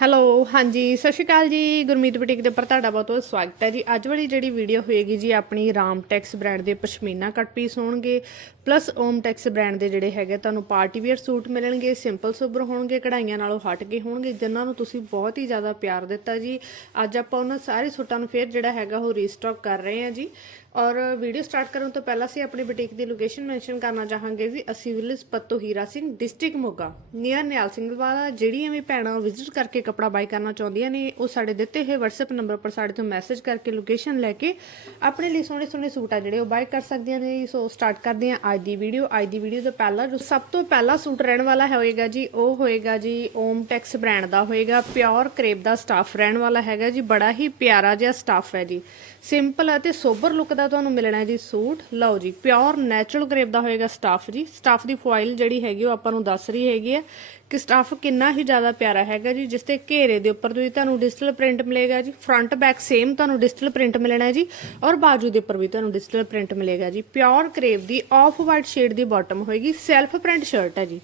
Hello ਹਾਂਜੀ, ਸਤਿ ਸ਼੍ਰੀ ਅਕਾਲ ਜੀ। ਗੁਰਮੀਤ ਬੁਟੀਕ ਦੇ ਉੱਪਰ ਤੁਹਾਡਾ ਬਹੁਤ ਬਹੁਤ ਸਵਾਗਤ ਹੈ ਜੀ। ਅੱਜ ਵਾਲੀ ਜਿਹੜੀ ਵੀਡੀਓ ਹੋਏਗੀ ਜੀ, ਆਪਣੀ ਰਾਮ ਟੈਕਸ ਬ੍ਰਾਂਡ ਦੇ ਪਸ਼ਮੀਨਾ ਕੱਟ ਪੀਸ ਹੋਣਗੇ ਪਲੱਸ ਓਮ ਟੈਕਸ ਬ੍ਰਾਂਡ ਦੇ ਜਿਹੜੇ ਹੈਗੇ, ਤੁਹਾਨੂੰ ਪਾਰਟੀ ਵੇਅਰ ਸੂਟ ਮਿਲਣਗੇ ਸਿੰਪਲ ਸੋਬਰ ਹੋਣਗੇ, ਕਢਾਈਆਂ ਨਾਲੋਂ ਹਟ ਕੇ ਹੋਣਗੇ, ਜਿਨ੍ਹਾਂ ਨੂੰ ਤੁਸੀਂ ਬਹੁਤ ਹੀ ਜ਼ਿਆਦਾ ਪਿਆਰ ਦਿੱਤਾ ਜੀ। ਅੱਜ ਆਪਾਂ ਉਹਨਾਂ ਸਾਰੇ ਸੂਟਾਂ ਨੂੰ ਫੇਰ ਜਿਹੜਾ ਹੈਗਾ ਉਹ ਰੀਸਟਾਕ ਕਰ ਰਹੇ ਹਾਂ ਜੀ। ਔਰ ਵੀਡੀਓ ਸਟਾਰਟ ਕਰਨ ਤੋਂ ਪਹਿਲਾਂ ਅਸੀਂ ਆਪਣੀ ਬੁਟੀਕ ਦੀ ਲੋਕੇਸ਼ਨ ਮੈਂਸ਼ਨ ਕਰਨਾ ਚਾਹਾਂਗੇ ਜੀ। ਅਸੀਂ ਵਿਲਸ ਪੱਤੋ ਹੀਰਾ ਸਿੰਘ ਡਿਸਟ੍ਰਿਕਟ ਮੋਗਾ। ਨੀਅਰ ਨਿਆਲ ਸਿੰਘ ਵਾਲਾ, ਜਿਹੜੀਆਂ ਵੀ ਭੈਣਾਂ ਵਿਜ਼ਿਟ ਕਰਕੇ ਕੱਪੜਾ ਬਾਈ ਕਰਨਾ ਚਾਹੁੰਦੀਆਂ ਨੇ, ਉਹ ਸਾਡੇ ਦਿੱਤੇ ਹੋਏ WhatsApp ਨੰਬਰ ਪਰ ਸਾਡੇ ਤੋਂ ਮੈਸੇਜ ਕਰਕੇ ਲੋਕੇਸ਼ਨ ਲੈ ਕੇ ਆਪਣੇ ਲਈ ਸੋਹਣੇ ਸੋਹਣੇ ਸੂਟ ਆ ਜਿਹੜੇ ਉਹ ਬਾਈ ਕਰ ਸਕਦੀਆਂ ਨੇ। ਸੋ ਸਟਾਰਟ ਕਰਦੇ ਹਾਂ ਅੱਜ ਦੀ ਵੀਡੀਓ ਅੱਜ ਦੀ ਵੀਡੀਓ ਤੋਂ ਪਹਿਲਾਂ ਜੋ ਸਭ ਤੋਂ ਪਹਿਲਾ ਸੂਟ ਰਹਿਣ ਵਾਲਾ ਹੋਏਗਾ ਜੀ, ਉਹ ਹੋਏਗਾ ਜੀ ਓਮ ਟੈਕਸ ਬ੍ਰਾਂਡ ਦਾ ਹੋਏਗਾ। ਪਿਓਰ ਕਰੇਪ ਦਾ ਸਟਾਫ ਰਹਿਣ ਵਾਲਾ ਹੈਗਾ ਜੀ। ਬੜਾ ਹੀ ਪਿਆਰਾ ਜਿਹਾ ਸਟਾਫ ਹੈ ਜੀ। ਸਿੰਪਲ ਅਤੇ ਸੋਬਰ ਲੁੱਕ ਦਾ ਤੁਹਾਨੂੰ ਮਿਲਣਾ ਜੀ ਸੂਟ। ਲਓ ਜੀ ਪਿਓਰ ਨੈਚੁਰਲ ਕਰੇਪ ਦਾ ਹੋਏਗਾ ਸਟਾਫ ਜੀ। ਸਟਾਫ ਦੀ ਫੋਇਲ ਜਿਹੜੀ ਹੈਗੀ ਉਹ ਆਪਾਂ ਨੂੰ ਦੱਸ ਰਹੀ ਹੈਗੀ ਹੈ ਕਿ ਸਟਾਫ ਕਿੰਨਾ ਹੀ ਜ਼ਿਆਦਾ ਪਿਆਰਾ ਹੈਗਾ ਜੀ, ਜਿਸ ਤੇ ਘੇਰੇ ਦੇ ਉੱਪਰ ਵੀ ਤੁਹਾਨੂੰ ਡਿਜੀਟਲ ਪ੍ਰਿੰਟ ਮਿਲੇਗਾ ਜੀ। ਫਰੰਟ ਬੈਕ ਸੇਮ ਤੁਹਾਨੂੰ ਡਿਜੀਟਲ ਪ੍ਰਿੰਟ ਮਿਲਣਾ ਜੀ ਔਰ ਬਾਜੂ ਦੇ ਉੱਪਰ ਵੀ ਤੁਹਾਨੂੰ ਡਿਜੀਟਲ ਪ੍ਰਿੰਟ ਮਿਲੇਗਾ ਜੀ। ਪਿਓਰ ਕਰੇਪ ਦੀ ਆਫ ਵਾਈਟ ਸ਼ੇਡ ਦੀ ਬਾਟਮ ਹੋਏਗੀ ਸੈਲਫ ਪ੍ਰਿੰਟ ਸ਼ਰਟ ਹੈ ਜੀ।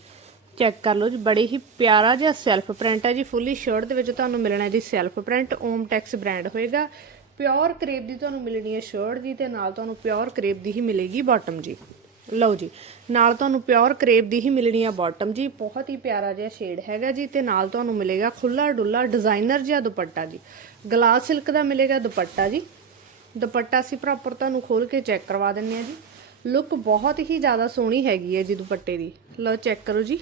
ਚੈੱਕ ਕਰ ਲਓ ਜੀ, ਬੜੇ ਹੀ ਪਿਆਰਾ ਜਿਹਾ ਸੈਲਫ ਪ੍ਰਿੰਟ ਹੈ ਜੀ। ਫੁੱਲੀ ਸ਼ਰਟ ਦੇ ਵਿੱਚ ਤੁਹਾਨੂੰ ਮਿਲਣਾ ਜੀ self print Om tex brand ਹੋਏਗਾ। ਪਿਓਰ ਕਰੇਪ ਦੀ ਤੁਹਾਨੂੰ ਮਿਲਣੀ ਹੈ ਸ਼ਰਟ ਦੀ ਤੇ ਨਾਲ ਤੁਹਾਨੂੰ ਪਿਓਰ ਕਰੇਪ ਦੀ ਹੀ ਮਿਲੇਗੀ ਬਾਟਮ ਜੀ। ਲਓ ਜੀ, ਨਾਲ ਤੁਹਾਨੂੰ ਪਿਓਰ ਕਰੇਪ ਦੀ ਹੀ ਮਿਲਣੀ ਆ ਬਾਟਮ ਜੀ। ਬਹੁਤ ਹੀ ਪਿਆਰਾ ਜਿਹਾ ਸ਼ੇਡ ਹੈਗਾ ਜੀ ਤੇ ਨਾਲ ਤੁਹਾਨੂੰ ਮਿਲੇਗਾ ਖੁੱਲਾ ਡੁੱਲਾ ਡਿਜ਼ਾਈਨਰ ਜਿਹਾ ਦੁਪੱਟਾ ਜੀ। ਗਲਾਸ ਸਿਲਕ ਦਾ ਮਿਲੇਗਾ ਦੁਪੱਟਾ ਜੀ। ਦੁਪੱਟਾ ਅਸੀਂ ਪ੍ਰੋਪਰ ਤੁਹਾਨੂੰ ਖੋਲ ਕੇ ਚੈੱਕ ਕਰਵਾ ਦਿੰਨੇ ਆ ਜੀ। ਲੁੱਕ ਬਹੁਤ ਹੀ ਜ਼ਿਆਦਾ ਸੋਹਣੀ ਹੈਗੀ ਹੈ ਜੀ ਦੁਪੱਟੇ ਦੀ। ਲਓ ਚੈੱਕ ਕਰੋ ਜੀ।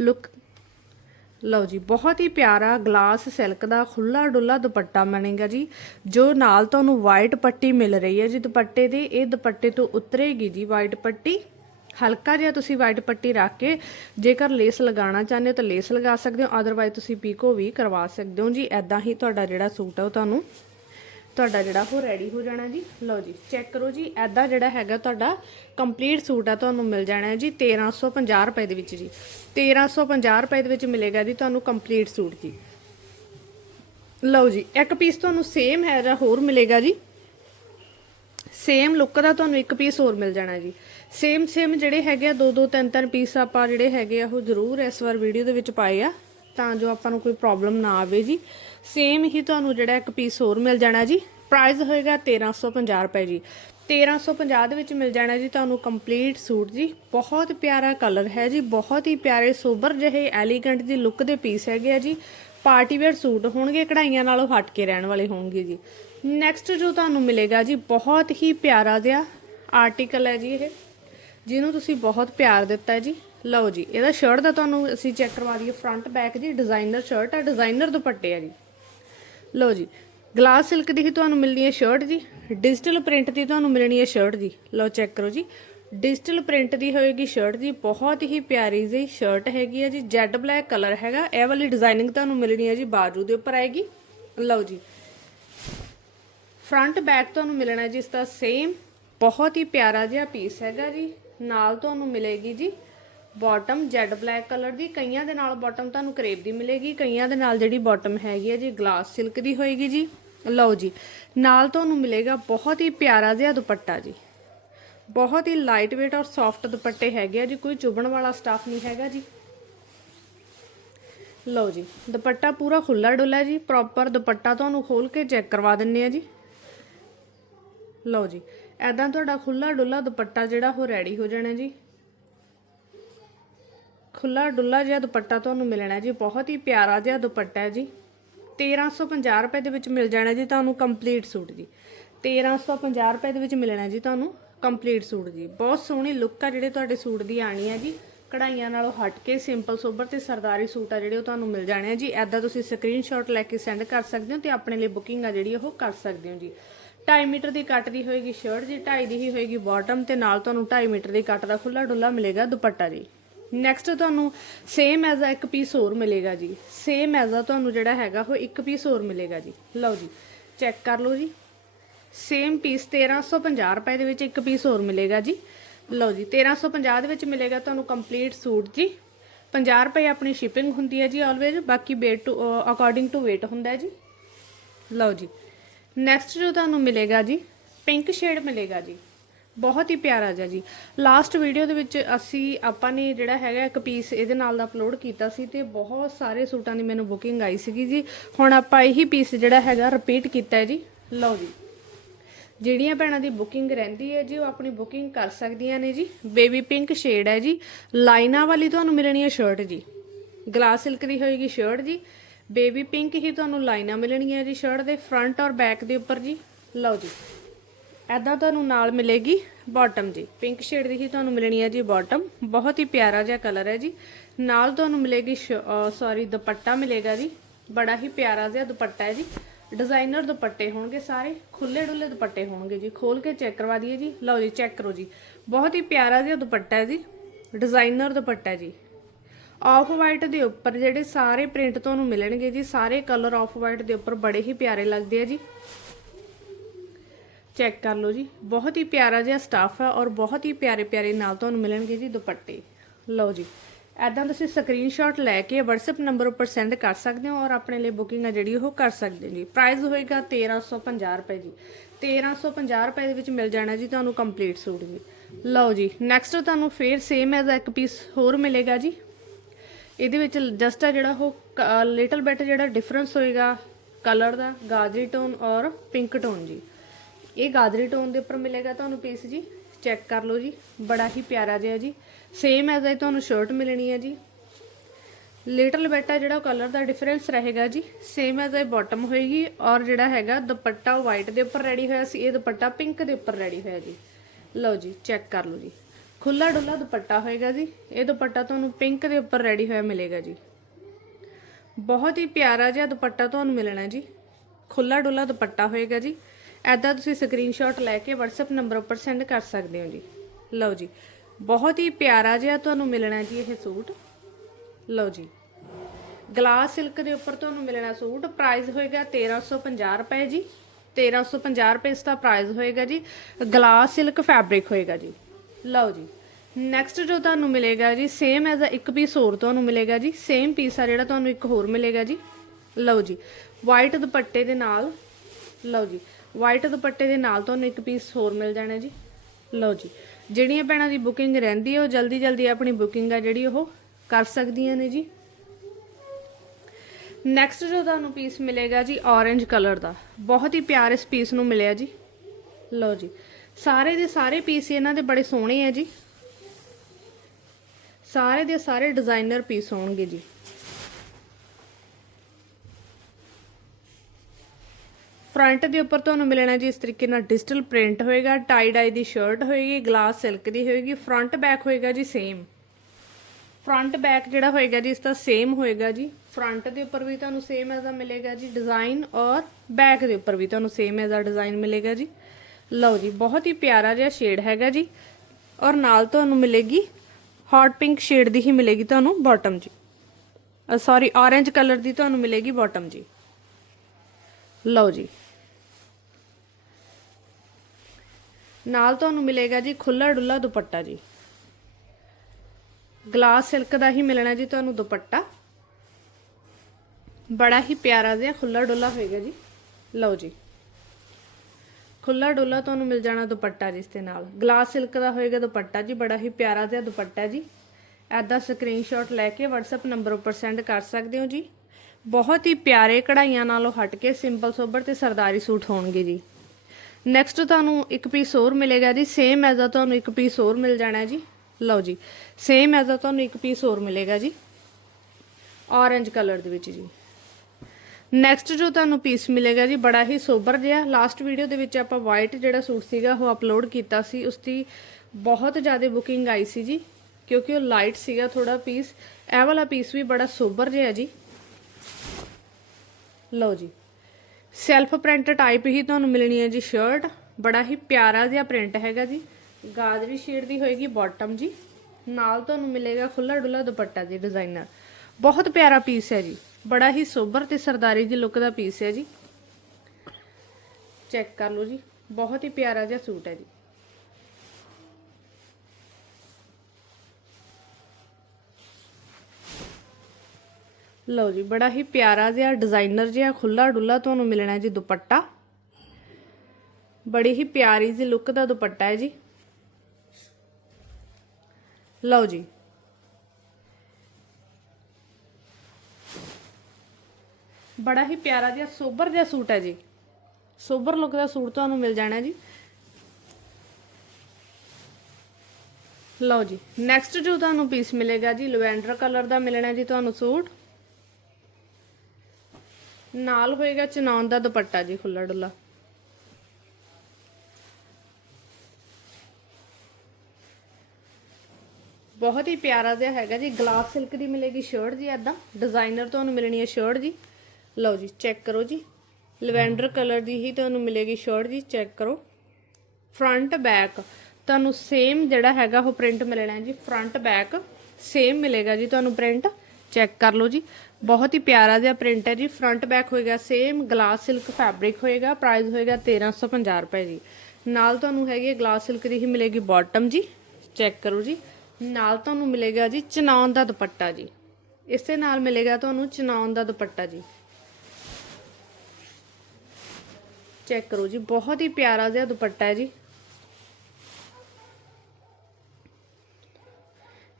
ਲੁੱਕ ਲਓ ਜੀ, ਬਹੁਤ ਹੀ ਪਿਆਰਾ ਗਲਾਸ ਸਿਲਕ ਦਾ ਖੁੱਲਾ ਡੁੱਲਾ ਦੁਪੱਟਾ ਬਣੇਗਾ ਜੀ, ਜੋ ਨਾਲ ਤੁਹਾਨੂੰ ਵਾਈਟ ਪੱਟੀ ਮਿਲ ਰਹੀ ਹੈ ਜੀ, ਦੁਪੱਟੇ ਦੀ, ਇਹ ਦੁਪੱਟੇ ਤੋਂ ਉਤਰੇਗੀ ਜੀ ਵਾਈਟ ਪੱਟੀ। ਹਲਕਾ ਜਿਹਾ ਤੁਸੀਂ ਵਾਈਟ ਪੱਟੀ ਰੱਖ ਕੇ ਜੇਕਰ ਲੇਸ ਲਗਾਉਣਾ ਚਾਹੁੰਦੇ ਹੋ ਤਾਂ ਲੇਸ ਲਗਾ ਸਕਦੇ ਹੋ ਅਦਰਵਾਈਜ਼ ਤੁਸੀਂ ਪੀਕੋ ਵੀ ਕਰਵਾ ਸਕਦੇ ਹੋ ਜੀ ਐਦਾਂ ਹੀ ਤੁਹਾਡਾ ਜਿਹੜਾ ਸੂਟ ਹੈ ਉਹ ਤੁਹਾਨੂੰ ਤੁਹਾਡਾ ਜਿਹੜਾ ਉਹ ਰੈਡੀ ਹੋ ਜਾਣਾ ਜੀ। ਲਓ ਜੀ ਚੈੱਕ ਕਰੋ ਜੀ ਐਦਾਂ ਜਿਹੜਾ ਹੈਗਾ ਤੁਹਾਡਾ ਕੰਪਲੀਟ ਸੂਟ ਆ, ਤੁਹਾਨੂੰ ਮਿਲ ਜਾਣਾ ਹੈ ਜੀ 1350 ਰੁਪਏ ਦੇ ਵਿੱਚ ਜੀ। 1350 ਰੁਪਏ ਦੇ ਵਿੱਚ ਮਿਲੇਗਾ ਜੀ ਤੁਹਾਨੂੰ ਕੰਪਲੀਟ ਸੂਟ ਜੀ। ਲਓ ਜੀ, ਇੱਕ ਪੀਸ ਤੁਹਾਨੂੰ ਸੇਮ ਹੈ ਜਾਂ ਹੋਰ ਮਿਲੇਗਾ ਜੀ। ਸੇਮ ਲੁੱਕ ਦਾ ਤੁਹਾਨੂੰ ਇੱਕ ਪੀਸ ਹੋਰ ਮਿਲ ਜਾਣਾ ਜੀ। ਸੇਮ ਸੇਮ ਜਿਹੜੇ ਹੈਗੇ ਆ ਦੋ ਦੋ ਤਿੰਨ ਤਿੰਨ ਪੀਸ ਆਪਾਂ ਜਿਹੜੇ ਹੈਗੇ ਆ, ਉਹ ਜ਼ਰੂਰ ਇਸ ਵਾਰ ਵੀਡੀਓ ਦੇ ਵਿੱਚ ਪਾਏ ਆ, ਤਾਂ ਜੋ ਆਪਾਂ ਨੂੰ ਕੋਈ ਪ੍ਰੋਬਲਮ ਨਾ ਆਵੇ ਜੀ। ਸੇਮ ਹੀ ਤੁਹਾਨੂੰ ਜਿਹੜਾ ਇੱਕ ਪੀਸ ਹੋਰ ਮਿਲ ਜਾਣਾ ਜੀ। ਪ੍ਰਾਈਸ ਹੋਏਗਾ 1350 ਰੁਪਏ ਜੀ। 1350 ਦੇ ਵਿੱਚ ਮਿਲ ਜਾਣਾ ਜੀ ਤੁਹਾਨੂੰ ਕੰਪਲੀਟ ਸੂਟ ਜੀ। ਬਹੁਤ ਪਿਆਰਾ ਕਲਰ ਹੈ ਜੀ। ਬਹੁਤ ਹੀ ਪਿਆਰੇ ਸੋਬਰ ਜਿਹੇ ਐਲੀਗੈਂਟ ਦੀ ਲੁੱਕ ਦੇ ਪੀਸ ਹੈਗੇ ਆ ਜੀ। ਪਾਰਟੀ ਵੇਅਰ ਸੂਟ ਹੋਣਗੇ, ਕਢਾਈਆਂ ਨਾਲੋਂ ਹਟ ਕੇ ਰਹਿਣ ਵਾਲੇ ਹੋਣਗੇ ਜੀ। ਨੈਕਸਟ ਜੋ ਤੁਹਾਨੂੰ ਮਿਲੇਗਾ ਜੀ, ਬਹੁਤ ਹੀ ਪਿਆਰਾ ਜਿਹਾ ਆਰਟੀਕਲ ਹੈ ਜੀ ਇਹ। ਜਿਹਨੂੰ ਤੁਸੀਂ ਬਹੁਤ ਪਿਆਰ ਦਿੱਤਾ ਹੈ ਜੀ। ਲਓ ਜੀ, ਇਹਦਾ ਸ਼ਰਟ ਦਾ ਤੁਹਾਨੂੰ ਅਸੀਂ ਚੈੱਕ ਕਰਵਾ ਦਈਏ ਫਰੰਟ ਬੈਕ ਜੀ। ਡਿਜ਼ਾਈਨਰ ਸ਼ਰਟ ਹੈ ਡਿਜ਼ਾਈਨਰ ਦੁਪੱਟੇ ਆ ਜੀ। ਲਓ ਜੀ ਗਲਾਸ ਸਿਲਕ ਦੀ ਹੀ ਤੁਹਾਨੂੰ ਮਿਲਣੀ ਹੈ ਸ਼ਰਟ ਜੀ ਡਿਜੀਟਲ ਪ੍ਰਿੰਟ ਦੀ ਤੁਹਾਨੂੰ ਮਿਲਣੀ ਹੈ ਸ਼ਰਟ ਜੀ, ਲਓ ਚੈੱਕ ਕਰੋ ਜੀ ਡਿਜੀਟਲ ਪ੍ਰਿੰਟ ਦੀ ਹੋਏਗੀ ਸ਼ਰਟ ਜੀ, ਬਹੁਤ ਹੀ ਪਿਆਰੀ ਜਿਹੀ ਸ਼ਰਟ ਹੈਗੀ ਹੈ ਜੀ ਜੈਡ ਬਲੈਕ ਕਲਰ ਹੈਗਾ, ਇਹ ਵਾਲੀ ਡਿਜ਼ਾਈਨਿੰਗ ਤੁਹਾਨੂੰ ਮਿਲਣੀ ਹੈ ਜੀ, ਬਾਜੂ ਦੇ ਉੱਪਰ ਆਏਗੀ, ਲਓ ਜੀ ਫਰੰਟ ਬੈਕ ਤੁਹਾਨੂੰ ਮਿਲਣਾ ਜੀ, ਇਸ ਦਾ ਸੇਮ ਬਹੁਤ ਹੀ ਪਿਆਰਾ ਜਿਹਾ ਪੀਸ ਹੈਗਾ ਜੀ, ਨਾਲ ਤੁਹਾਨੂੰ ਮਿਲੇਗੀ ਜੀ ਬਾਟਮ ਜੈਡ ਬਲੈਕ ਕਲਰ ਦੀ, ਕਈਆਂ ਦੇ ਨਾਲ ਬਾਟਮ ਤੁਹਾਨੂੰ ਕਰੇਪ ਦੀ ਮਿਲੇਗੀ, ਕਈਆਂ ਦੇ ਨਾਲ ਜਿਹੜੀ ਬਾਟਮ ਹੈਗੀ ਹੈ ਜੀ ਗਲਾਸ ਸਿਲਕ ਦੀ ਹੋਏਗੀ ਜੀ। ਲਓ ਜੀ, ਨਾਲ ਤੁਹਾਨੂੰ ਮਿਲੇਗਾ ਬਹੁਤ ਹੀ ਪਿਆਰਾ ਜਿਹਾ ਦੁਪੱਟਾ ਜੀ। ਬਹੁਤ ਹੀ ਲਾਈਟ weight ਔਰ ਸੌਫਟ ਦੁਪੱਟੇ ਹੈਗੇ ਆ ਜੀ, ਕੋਈ ਚੁਭਣ ਵਾਲਾ ਸਟਾਫ ਨਹੀਂ ਹੈਗਾ ਜੀ। ਲਓ ਜੀ, ਦੁਪੱਟਾ ਪੂਰਾ ਖੁੱਲਾ ਡੁੱਲਾ ਜੀ ਪ੍ਰੋਪਰ ਦੁਪੱਟਾ ਤੁਹਾਨੂੰ ਖੋਲ ਕੇ ਚੈੱਕ ਕਰਵਾ ਦਿੰਨੇ ਆ ਜੀ। ਲਓ ਜੀ ਐਦਾਂ ਤੁਹਾਡਾ ਖੁੱਲਾ ਡੁੱਲਾ ਦੁਪੱਟਾ ਜਿਹੜਾ ਉਹ ਰੈਡੀ ਹੋ ਜਾਣਾ ਜੀ। ਖੁੱਲਾ ਡੁੱਲਾ ਜਿਹਾ ਦੁਪੱਟਾ ਤੁਹਾਨੂੰ ਮਿਲਣਾ ਜੀ, ਬਹੁਤ ਹੀ ਪਿਆਰਾ ਜਿਹਾ ਦੁਪੱਟਾ ਹੈ ਜੀ। 1350 ਰੁਪਏ ਦੇ ਵਿੱਚ ਮਿਲ ਜਾਣਾ ਜੀ ਤੁਹਾਨੂੰ ਕੰਪਲੀਟ ਸੂਟ ਜੀ। 1350 ਰੁਪਏ ਦੇ ਵਿੱਚ ਮਿਲਣਾ ਜੀ ਤੁਹਾਨੂੰ ਕੰਪਲੀਟ ਸੂਟ ਜੀ। ਬਹੁਤ ਸੋਹਣੀ ਲੁੱਕ ਆ ਜਿਹੜੇ ਤੁਹਾਡੇ ਸੂਟ ਦੀ ਆਣੀ ਹੈ ਜੀ। ਕਢਾਈਆਂ ਨਾਲੋਂ ਹਟ ਕੇ ਸਿੰਪਲ ਸੋਬਰ ਤੇ ਸਰਦਾਰੀ ਸੂਟ ਆ ਜਿਹੜੇ ਉਹ ਤੁਹਾਨੂੰ ਮਿਲ ਜਾਣੇ ਆ ਜੀ। ਐਦਾਂ ਤੁਸੀਂ ਸਕਰੀਨਸ਼ਾਟ ਲੈ ਕੇ ਸੈਂਡ ਕਰ ਸਕਦੇ ਹੋ ਤੇ ਆਪਣੇ ਲਈ ਬੁਕਿੰਗ ਆ ਜਿਹੜੀ ਉਹ ਕਰ ਸਕਦੇ ਹੋ ਜੀ। 2.5 ਮੀਟਰ ਦੀ ਕੱਟ ਦੀ ਹੋਏਗੀ ਸ਼ਰਟ ਜੀ 2.5 ਦੀ ਹੀ ਹੋਏਗੀ ਬਾਟਮ ਤੇ ਨਾਲ ਤੁਹਾਨੂੰ 2.5 ਮੀਟਰ ਦੀ ਕੱਟ ਦਾ ਖੁੱਲਾ ਡੁੱਲਾ ਮਿਲੇਗਾ ਦੁਪੱਟਾ ਜੀ। ਨੈਕਸਟ ਤੁਹਾਨੂੰ ਸੇਮ ਐਜ਼ ਆ, ਇੱਕ ਪੀਸ ਹੋਰ ਮਿਲੇਗਾ ਜੀ। ਸੇਮ ਐਜ਼ ਆ ਤੁਹਾਨੂੰ ਜਿਹੜਾ ਹੈਗਾ, ਉਹ ਇੱਕ ਪੀਸ ਹੋਰ ਮਿਲੇਗਾ ਜੀ। ਲਓ ਜੀ ਚੈੱਕ ਕਰ ਲਓ ਜੀ। ਸੇਮ ਪੀਸ 1350 ਰੁਪਏ ਦੇ ਵਿੱਚ ਇੱਕ ਪੀਸ ਹੋਰ ਮਿਲੇਗਾ ਜੀ। ਲਓ ਜੀ 1350 ਦੇ ਵਿੱਚ ਮਿਲੇਗਾ ਤੁਹਾਨੂੰ ਕੰਪਲੀਟ ਸੂਟ ਜੀ। 50 ਰੁਪਏ ਆਪਣੀ ਸ਼ਿਪਿੰਗ ਹੁੰਦੀ ਹੈ ਜੀ ਆਲਵੇਜ਼ ਬਾਕੀ weight to according to weight ਹੁੰਦਾ ਜੀ। ਲਓ ਜੀ ਨੈਕਸਟ ਜੋ ਤੁਹਾਨੂੰ ਮਿਲੇਗਾ ਜੀ ਪਿੰਕ ਸ਼ੇਡ ਮਿਲੇਗਾ ਜੀ। ਬਹੁਤ ਹੀ ਪਿਆਰਾ ਜਿਹਾ ਜੀ। ਲਾਸਟ ਵੀਡੀਓ ਦੇ ਵਿੱਚ ਅਸੀਂ, ਆਪਾਂ ਨੇ ਜਿਹੜਾ ਹੈਗਾ ਇੱਕ ਪੀਸ ਇਹਦੇ ਨਾਲ ਦਾ ਅਪਲੋਡ ਕੀਤਾ ਸੀ ਤੇ ਬਹੁਤ ਸਾਰੇ ਸੂਟਾਂ ਦੀ ਮੈਨੂੰ ਬੁਕਿੰਗ ਆਈ ਸੀਗੀ ਜੀ। ਹੁਣ ਆਪਾਂ ਇਹੀ ਪੀਸ ਜਿਹੜਾ ਹੈਗਾ ਰਿਪੀਟ ਕੀਤਾ ਹੈ ਜੀ। ਲਓ ਜੀ। ਜਿਹੜੀਆਂ ਭੈਣਾਂ ਦੀ ਬੁਕਿੰਗ ਰਹਿੰਦੀ ਹੈ ਜੀ, ਉਹ ਆਪਣੀ ਬੁਕਿੰਗ ਕਰ ਸਕਦੀਆਂ ਨੇ ਜੀ। ਬੇਬੀ ਪਿੰਕ ਸ਼ੇਡ ਹੈ ਜੀ। ਲਾਈਨਾਂ ਵਾਲੀ ਤੁਹਾਨੂੰ ਮਿਲਣੀ ਹੈ ਸ਼ਰਟ ਜੀ। ਗਲਾਸ ਸਿਲਕ ਦੀ ਹੋਏਗੀ ਸ਼ਰਟ ਜੀ। ਬੇਬੀ ਪਿੰਕ ਹੀ ਤੁਹਾਨੂੰ ਲਾਈਨਾਂ ਮਿਲਣਗੀਆਂ ਜੀ ਸ਼ਰਟ ਦੇ ਫਰੰਟ ਔਰ ਬੈਕ ਦੇ ਉੱਪਰ ਜੀ। ਲਓ ਜੀ। ਐਦਾਂ ਤੁਹਾਨੂੰ ਨਾਲ ਮਿਲੇਗੀ ਬਾਟਮ ਜੀ। ਪਿੰਕ ਸ਼ੇਡ ਦੀ ਹੀ ਤੁਹਾਨੂੰ ਮਿਲਣੀ ਹੈ ਜੀ ਬਾਟਮ ਬਹੁਤ ਹੀ ਪਿਆਰਾ ਜਿਹਾ ਕਲਰ ਹੈ ਜੀ। ਨਾਲ ਤੁਹਾਨੂੰ ਮਿਲੇਗੀ ਸੌਰੀ ਦੁਪੱਟਾ ਮਿਲੇਗਾ ਜੀ। ਬੜਾ ਹੀ ਪਿਆਰਾ ਜਿਹਾ ਦੁਪੱਟਾ ਹੈ ਜੀ। ਡਿਜ਼ਾਈਨਰ ਦੁਪੱਟੇ ਹੋਣਗੇ ਸਾਰੇ। ਖੁੱਲੇ ਡੁੱਲੇ ਦੁਪੱਟੇ ਹੋਣਗੇ ਜੀ। ਖੋਲ ਕੇ ਚੈੱਕ ਕਰਵਾ ਦਈਏ ਜੀ। ਲਓ ਜੀ ਚੈੱਕ ਕਰੋ ਜੀ। ਬਹੁਤ ਹੀ ਪਿਆਰਾ ਜਿਹਾ ਦੁਪੱਟਾ ਹੈ ਜੀ। ਡਿਜ਼ਾਈਨਰ ਦੁਪੱਟਾ ਜੀ। ਆਫ ਵਾਈਟ ਦੇ ਉੱਪਰ ਜਿਹੜੇ ਸਾਰੇ ਪ੍ਰਿੰਟ ਤੁਹਾਨੂੰ ਮਿਲਣਗੇ ਜੀ, ਸਾਰੇ ਕਲਰ ਆਫ ਵਾਈਟ ਦੇ ਉੱਪਰ ਬੜੇ ਹੀ ਪਿਆਰੇ ਲੱਗਦੇ ਆ ਜੀ। ਚੈੱਕ ਕਰ ਲਓ ਜੀ। ਬਹੁਤ ਹੀ ਪਿਆਰਾ ਜਿਹਾ ਸਟਾਫ ਹੈ ਔਰ ਬਹੁਤ ਹੀ ਪਿਆਰੇ ਪਿਆਰੇ ਨਾਲ ਤੁਹਾਨੂੰ ਮਿਲਣਗੇ ਜੀ ਦੁਪੱਟੇ। ਲਓ ਜੀ। ਐਦਾਂ ਤੁਸੀਂ ਸਕਰੀਨਸ਼ਾਟ ਲੈ ਕੇ WhatsApp ਨੰਬਰ ਉੱਪਰ ਸੈਂਡ ਕਰ ਸਕਦੇ ਹੋ ਔਰ ਆਪਣੇ ਲਈ ਬੁਕਿੰਗ ਆ ਜਿਹੜੀ ਉਹ ਕਰ ਸਕਦੇ ਹੋ ਜੀ। ਪ੍ਰਾਈਸ ਹੋਏਗਾ 1350 ਰੁਪਏ ਜੀ। 1350 ਰੁਪਏ ਦੇ ਵਿੱਚ ਮਿਲ ਜਾਣਾ ਜੀ ਤੁਹਾਨੂੰ ਕੰਪਲੀਟ ਸੂਟ ਜੀ। ਲਓ ਜੀ ਨੈਕਸਟ ਤੁਹਾਨੂੰ ਫੇਰ ਸੇਮ ਐਜ਼ ਇੱਕ ਪੀਸ ਹੋਰ ਮਿਲੇਗਾ ਜੀ। ਇਹਦੇ ਵਿੱਚ ਜਸਟ ਆ ਜਿਹੜਾ ਉਹ ਲਿਟਲ ਬਿਟ ਜਿਹੜਾ ਡਿਫਰੈਂਸ ਹੋਏਗਾ ਕਲਰ ਦਾ, ਗਾਜਰੀ ਟੋਨ ਔਰ ਪਿੰਕ ਟੋਨ ਜੀ। ਇਹ ਗਾਦਰੀ ਟੋਨ ਦੇ ਉੱਪਰ ਮਿਲੇਗਾ ਤੁਹਾਨੂੰ ਪੀਸ ਜੀ। ਚੈੱਕ ਕਰ ਲਓ ਜੀ। ਬੜਾ ਹੀ ਪਿਆਰਾ ਜਿਹਾ ਜੀ। ਸੇਮ ਐਜ਼ ਹੀ ਤੁਹਾਨੂੰ ਸ਼ਰਟ ਮਿਲਣੀ ਹੈ ਜੀ। ਲਿਟਲ ਬੈਟਾ ਜਿਹੜਾ ਕਲਰ ਦਾ ਡਿਫਰੈਂਸ ਰਹੇਗਾ ਜੀ। ਸੇਮ ਐਜ਼ ਹੀ ਬਾਟਮ ਹੋਏਗੀ ਔਰ ਜਿਹੜਾ ਹੈਗਾ ਦੁਪੱਟਾ ਵਾਈਟ ਦੇ ਉੱਪਰ ਰੈਡੀ ਹੋਇਆ ਸੀ, ਇਹ ਦੁਪੱਟਾ ਪਿੰਕ ਦੇ ਉੱਪਰ ਰੈਡੀ ਹੋਇਆ ਜੀ। ਲਓ ਜੀ ਚੈੱਕ ਕਰ ਲਓ ਜੀ। ਖੁੱਲਾ ਡੁੱਲਾ ਦੁਪੱਟਾ ਹੋਏਗਾ ਜੀ। ਇਹ ਦੁਪੱਟਾ ਤੁਹਾਨੂੰ ਪਿੰਕ ਦੇ ਉੱਪਰ ਰੈਡੀ ਹੋਇਆ ਮਿਲੇਗਾ ਜੀ। ਬਹੁਤ ਹੀ ਪਿਆਰਾ ਜਿਹਾ ਦੁਪੱਟਾ ਤੁਹਾਨੂੰ ਮਿਲਣਾ ਜੀ। ਖੁੱਲਾ ਡੁੱਲਾ ਦੁਪੱਟਾ ਹੋਏਗਾ ਜੀ। ਐਦਾਂ ਤੁਸੀਂ ਸਕਰੀਨਸ਼ਾਟ ਲੈ ਕੇ WhatsApp ਨੰਬਰ ਉੱਪਰ ਸੈਂਡ ਕਰ ਸਕਦੇ ਹੋ ਜੀ। ਲਓ ਜੀ, ਬਹੁਤ ਹੀ ਪਿਆਰਾ ਜਿਹਾ ਤੁਹਾਨੂੰ ਮਿਲਣਾ ਜੀ ਇਹ ਸੂਟ। ਲਓ ਜੀ ਗਲਾਸ ਸਿਲਕ ਦੇ ਉੱਪਰ ਤੁਹਾਨੂੰ ਮਿਲਣਾ ਸੂਟ। ਪ੍ਰਾਈਸ ਹੋਏਗਾ 1350 ਰੁਪਏ ਜੀ। 1350 ਰੁਪਏ ਇਸ ਦਾ ਪ੍ਰਾਈਸ ਹੋਏਗਾ ਜੀ। ਗਲਾਸ ਸਿਲਕ ਫੈਬਰਿਕ ਹੋਏਗਾ ਜੀ। ਲਓ ਜੀ ਨੈਕਸਟ ਜੋ ਤੁਹਾਨੂੰ ਮਿਲੇਗਾ ਜੀ ਸੇਮ ਐਜ਼ ਅ ਇੱਕ ਪੀਸ ਹੋਰ ਤੁਹਾਨੂੰ ਮਿਲੇਗਾ ਜੀ। ਸੇਮ ਪੀਸ ਆ ਜਿਹੜਾ ਤੁਹਾਨੂੰ ਇੱਕ ਹੋਰ ਮਿਲੇਗਾ ਜੀ। ਲਓ ਜੀ ਵਾਈਟ ਦੁਪੱਟੇ ਦੇ ਨਾਲ। ਲਓ ਜੀ ਵਾਈਟ ਦੁਪੱਟੇ ਦੇ ਨਾਲ ਤੁਹਾਨੂੰ ਇੱਕ ਪੀਸ ਹੋਰ ਮਿਲ ਜਾਣਾ ਜੀ। ਲਓ ਜੀ, ਜਿਹੜੀਆਂ ਭੈਣਾਂ ਦੀ ਬੁਕਿੰਗ ਰਹਿੰਦੀ ਹੈ ਉਹ ਜਲਦੀ ਜਲਦੀ ਆਪਣੀ ਬੁਕਿੰਗ ਆ ਜਿਹੜੀ ਉਹ ਕਰ ਸਕਦੀਆਂ ਨੇ ਜੀ। ਨੈਕਸਟ ਜੋ ਤੁਹਾਨੂੰ ਪੀਸ ਮਿਲੇਗਾ ਜੀ, orange ਕਲਰ ਦਾ। ਬਹੁਤ ਹੀ ਪਿਆਰ ਇਸ ਪੀਸ ਨੂੰ ਮਿਲਿਆ ਜੀ। ਲਓ ਜੀ, ਸਾਰੇ ਦੇ ਸਾਰੇ ਪੀਸ ਇਹਨਾਂ ਦੇ ਬੜੇ ਸੋਹਣੇ ਆ ਜੀ। ਸਾਰੇ ਦੇ ਸਾਰੇ ਡਿਜ਼ਾਈਨਰ ਪੀਸ ਹੋਣਗੇ ਜੀ। ਫਰੰਟ ਦੇ ਉੱਪਰ ਤੁਹਾਨੂੰ ਮਿਲਣਾ ਜੀ, ਇਸ ਤਰੀਕੇ ਨਾਲ ਡਿਜੀਟਲ ਪ੍ਰਿੰਟ ਹੋਏਗਾ, ਟਾਈ ਡਾਈ ਦੀ ਸ਼ਰਟ ਹੋਏਗੀ, ਗਲਾਸ ਸਿਲਕ ਦੀ ਹੋਏਗੀ, ਫਰੰਟ ਬੈਕ ਹੋਏਗਾ ਜੀ ਸੇਮ। ਫਰੰਟ ਬੈਕ ਜਿਹੜਾ ਹੋਏਗਾ ਜੀ, ਇਸ ਦਾ ਸੇਮ ਹੋਏਗਾ ਜੀ। ਫਰੰਟ ਦੇ ਉੱਪਰ ਵੀ ਤੁਹਾਨੂੰ ਸੇਮ ਐਜ਼ਾ ਮਿਲੇਗਾ ਜੀ ਡਿਜ਼ਾਈਨ ਔਰ ਬੈਕ ਦੇ ਉੱਪਰ ਵੀ ਤੁਹਾਨੂੰ ਸੇਮ ਐਜ਼ਾ ਡਿਜ਼ਾਈਨ ਮਿਲੇਗਾ ਜੀ। ਲਓ ਜੀ, ਬਹੁਤ ਹੀ ਪਿਆਰਾ ਜਿਹਾ ਸ਼ੇਡ ਹੈਗਾ ਜੀ ਔਰ ਨਾਲ ਤੁਹਾਨੂੰ ਮਿਲੇਗੀ ਹੌਟ ਪਿੰਕ ਸ਼ੇਡ ਦੀ ਹੀ ਮਿਲੇਗੀ ਤੁਹਾਨੂੰ ਬਾਟਮ ਜੀ। ਸੌਰੀ orange ਕਲਰ ਦੀ ਤੁਹਾਨੂੰ ਮਿਲੇਗੀ ਬਾਟਮ ਜੀ। ਲਓ ਜੀ ਨਾਲ ਤੁਹਾਨੂੰ ਮਿਲੇਗਾ ਜੀ ਖੁੱਲਾ ਡੁੱਲਾ ਦੁਪੱਟਾ ਜੀ। ਗਲਾਸ ਸਿਲਕ ਦਾ ਹੀ ਮਿਲਣਾ ਜੀ ਤੁਹਾਨੂੰ ਦੁਪੱਟਾ। ਬੜਾ ਹੀ ਪਿਆਰਾ ਜਿਹਾ ਖੁੱਲਾ ਡੁੱਲਾ ਹੋਏਗਾ ਜੀ। ਲਓ ਜੀ। ਖੁੱਲਾ ਡੁੱਲਾ ਤੁਹਾਨੂੰ ਮਿਲ ਜਾਣਾ ਦੁਪੱਟਾ ਜਿਸ ਦੇ ਨਾਲ। ਗਲਾਸ ਸਿਲਕ ਦਾ ਹੋਏਗਾ ਦੁਪੱਟਾ ਜੀ, ਬੜਾ ਹੀ ਪਿਆਰਾ ਜਿਹਾ ਦੁਪੱਟਾ ਜੀ। ਐਦਾ ਸਕਰੀਨਸ਼ਾਟ ਲੈ ਕੇ WhatsApp ਨੰਬਰ ਉੱਪਰ ਸੈਂਡ ਕਰ ਸਕਦੇ ਹੋ ਜੀ। ਬਹੁਤ ਹੀ ਪਿਆਰੇ ਕਢਾਈਆਂ ਨਾਲੋਂ ਹਟ ਕੇ ਸਿੰਪਲ ਸੋਬਰ ਤੇ ਸਰਦਾਰੀ ਸੂਟ ਹੋਣਗੇ ਜੀ। ਨੈਕਸਟ ਤੁਹਾਨੂੰ ਇੱਕ ਪੀਸ ਹੋਰ ਮਿਲੇਗਾ ਜੀ। ਸੇਮ ਐਜ਼ ਆ ਤੁਹਾਨੂੰ ਇੱਕ ਪੀਸ ਹੋਰ ਮਿਲ ਜਾਣਾ ਜੀ। ਲਓ ਜੀ। ਸੇਮ ਐਜ਼ ਆ ਤੁਹਾਨੂੰ ਇੱਕ ਪੀਸ ਹੋਰ ਮਿਲੇਗਾ ਜੀ। Orange ਕਲਰ ਦੇ ਵਿੱਚ ਜੀ। ਨੈਕਸਟ ਜੋ ਤੁਹਾਨੂੰ ਪੀਸ ਮਿਲੇਗਾ ਜੀ, ਬੜਾ ਹੀ ਸੋਬਰ ਜਿਹਾ। ਲਾਸਟ ਵੀਡੀਓ ਦੇ ਵਿੱਚ ਆਪਾਂ ਵਾਈਟ ਜਿਹੜਾ ਸੂਟ ਸੀਗਾ, ਉਹ ਅਪਲੋਡ ਕੀਤਾ ਸੀ। ਉਸ ਦੀ ਬਹੁਤ ਜ਼ਿਆਦਾ ਬੁਕਿੰਗ ਆਈ ਸੀ ਜੀ, ਕਿਉਂਕਿ ਉਹ ਲਾਈਟ ਸੀਗਾ ਥੋੜਾ ਪੀਸ ਇਹ ਵਾਲਾ ਪੀਸ ਵੀ ਬੜਾ ਸੋਬਰ ਜਿਹਾ ਜੀ। ਲਓ ਜੀ। ਸੈਲਫ ਪ੍ਰਿੰਟ ਟਾਈਪ ਹੀ ਤੁਹਾਨੂੰ ਮਿਲਣੀ ਹੈ ਜੀ ਸ਼ਰਟ ਬੜਾ ਹੀ ਪਿਆਰਾ ਜਿਹਾ ਪ੍ਰਿੰਟ ਹੈਗਾ ਜੀ। ਗਾਜਰੀ ਸ਼ੇਡ ਦੀ ਹੋਏਗੀ ਬਾਟਮ ਜੀ। ਨਾਲ ਤੁਹਾਨੂੰ ਮਿਲੇਗਾ ਖੁੱਲਾ ਡੁੱਲਾ ਦੁਪੱਟਾ ਜੀ ਡਿਜ਼ਾਈਨਰ ਬਹੁਤ ਪਿਆਰਾ ਪੀਸ ਹੈ ਜੀ। ਬੜਾ ਹੀ ਸੋਬਰ ਤੇ ਸਰਦਾਰੀ ਦੀ ਲੁੱਕ ਦਾ ਪੀਸ ਹੈ ਜੀ। ਚੈੱਕ ਕਰ ਲਓ ਜੀ। ਬਹੁਤ ਹੀ ਪਿਆਰਾ ਜਿਹਾ ਸੂਟ ਹੈ ਜੀ। ਲਓ ਜੀ, ਬੜਾ ਹੀ ਪਿਆਰਾ ਜਿਹਾ ਡਿਜ਼ਾਈਨਰ ਜਿਹਾ ਖੁੱਲਾ ਡੁੱਲਾ ਤੁਹਾਨੂੰ ਮਿਲਣਾ ਜੀ ਦੁਪੱਟਾ। ਬੜੀ ਹੀ ਪਿਆਰੀ ਜੀ ਲੁੱਕ ਦਾ ਦੁਪੱਟਾ ਹੈ ਜੀ। ਲਓ ਜੀ। ਬੜਾ ਹੀ ਪਿਆਰਾ ਜਿਹਾ ਸੋਬਰ ਜਿਹਾ ਸੂਟ ਹੈ ਜੀ। ਸੋਬਰ ਲੁੱਕ ਦਾ ਸੂਟ ਤੁਹਾਨੂੰ ਮਿਲ ਜਾਣਾ ਜੀ। ਲਓ ਜੀ ਨੈਕਸਟ ਜੋ ਤੁਹਾਨੂੰ ਪੀਸ ਮਿਲੇਗਾ ਜੀ, ਲਵੈਂਡਰ ਕਲਰ ਦਾ ਮਿਲਣਾ ਜੀ ਤੁਹਾਨੂੰ ਸੂਟ। ਨਾਲ ਹੋਏਗਾ ਚਨਾਉਣ ਦਾ ਦੁਪੱਟਾ ਜੀ ਖੁੱਲਾ ਡੁੱਲਾ ਬਹੁਤ ਹੀ ਪਿਆਰਾ ਜਿਹਾ ਹੈਗਾ ਜੀ ਗਲਾਸ ਸਿਲਕ ਦੀ ਮਿਲੇਗੀ ਸ਼ਰਟ ਜੀ ਐਦਾਂ ਡਿਜ਼ਾਈਨਰ ਤੁਹਾਨੂੰ ਮਿਲਣੀ ਹੈ ਸ਼ਰਟ ਜੀ। ਲਓ ਜੀ ਚੈੱਕ ਕਰੋ ਜੀ। ਲਵੈਂਡਰ ਕਲਰ ਦੀ ਹੀ ਤੁਹਾਨੂੰ ਮਿਲੇਗੀ ਸ਼ਰਟ ਜੀ ਚੈੱਕ ਕਰੋ। ਫਰੰਟ ਬੈਕ ਤੁਹਾਨੂੰ ਸੇਮ ਜਿਹੜਾ ਹੈਗਾ ਉਹ ਪ੍ਰਿੰਟ ਮਿਲਣਾ ਹੈ ਜੀ ਫਰੰਟ ਬੈਕ ਸੇਮ ਮਿਲੇਗਾ ਜੀ ਤੁਹਾਨੂੰ ਪ੍ਰਿੰਟ ਚੈੱਕ ਕਰ ਲਓ ਜੀ। ਬਹੁਤ ਹੀ ਪਿਆਰਾ ਜਿਹਾ ਪ੍ਰਿੰਟ ਹੈ ਜੀ। ਫਰੰਟ ਬੈਕ ਹੋਏਗਾ ਸੇਮ ਗਲਾਸ ਸਿਲਕ ਫੈਬਰਿਕ ਹੋਏਗਾ ਪ੍ਰਾਈਸ ਹੋਏਗਾ 1350 ਰੁਪਏ ਜੀ। ਨਾਲ ਤੁਹਾਨੂੰ ਹੈਗੀ ਗਲਾਸ ਸਿਲਕ ਦੀ ਹੀ ਮਿਲੇਗੀ ਬਾਟਮ ਜੀ। ਚੈੱਕ ਕਰੋ ਜੀ। ਨਾਲ ਤੁਹਾਨੂੰ ਮਿਲੇਗਾ ਜੀ ਚਨਾਉਣ ਦਾ ਦੁਪੱਟਾ ਜੀ। ਇਸੇ ਨਾਲ ਮਿਲੇਗਾ ਤੁਹਾਨੂੰ ਚਨਾਉਣ ਦਾ ਦੁਪੱਟਾ ਜੀ। ਚੈੱਕ ਕਰੋ ਜੀ। ਬਹੁਤ ਹੀ ਪਿਆਰਾ ਜਿਹਾ ਦੁਪੱਟਾ ਹੈ ਜੀ।